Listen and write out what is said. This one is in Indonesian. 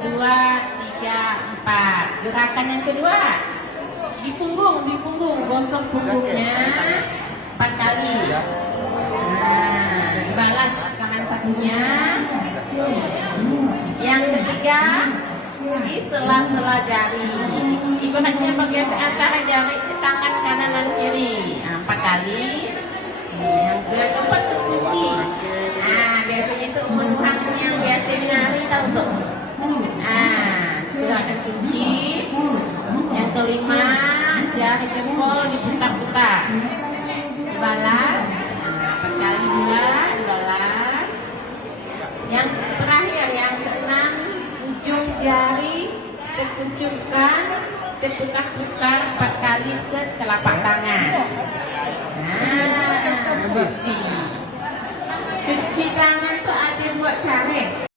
dua, tiga, empat. Gerakan yang kedua di punggung, gosok punggungnya 4 kali. Nah, dibalas tangan satunya. Yang ketiga di sela-sela jari. Ibaratnya bergeser antara jari tangan kanan dan kiri. Nah, 4 kali. Yang keempat tuh kunci. Nah, biasanya itu orang yang biasa menari tahu tuh. Nah, gerakan kunci. Yang kelima, jari jempol diputar-putar. Dibalas. Nah, 4 kali juga dibalas. Yang terakhir, yang keenam, ujung jari terkuncurkan, terputar-putar 4 kali ke telapak tangan. Nah, bersih. Cuci tangan tuh ada buat cara.